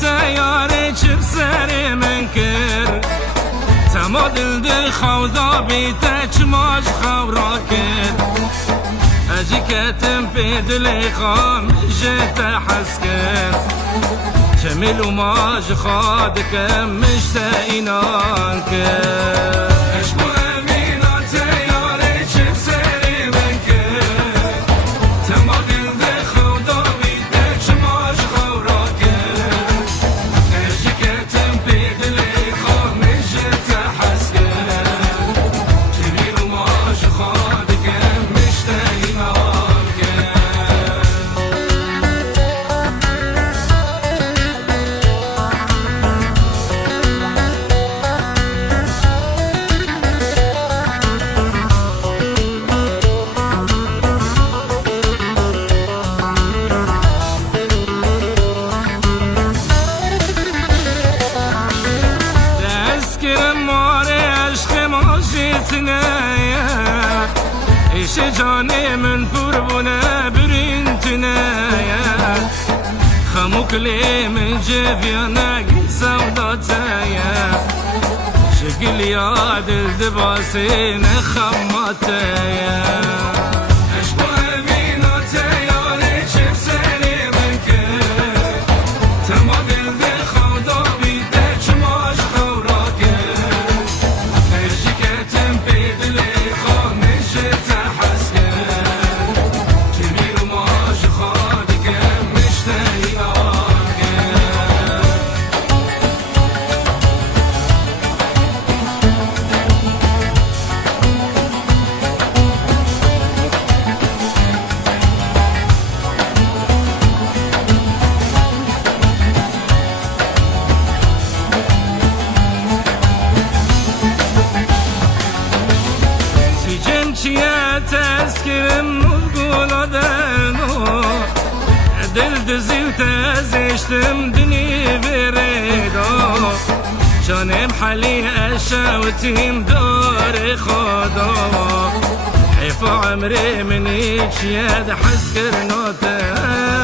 تياري بسري منكر تما دل دي خوضا بيتك ماش خوراكر اجي كتم في دلي خام جيت حسكر جميل وماش خادكم مشتاقين انكر ایش جانی من پر بونه برینتنه خموک لی من جویانه سوداته شکل یاد الدباسی نخماته تذكرم وتقول دانو دل دزي وتزشتم دني بريدو جانم حالي اشاوتيم دوري خودو حيفو عمري من ايش يد حسكر نوتي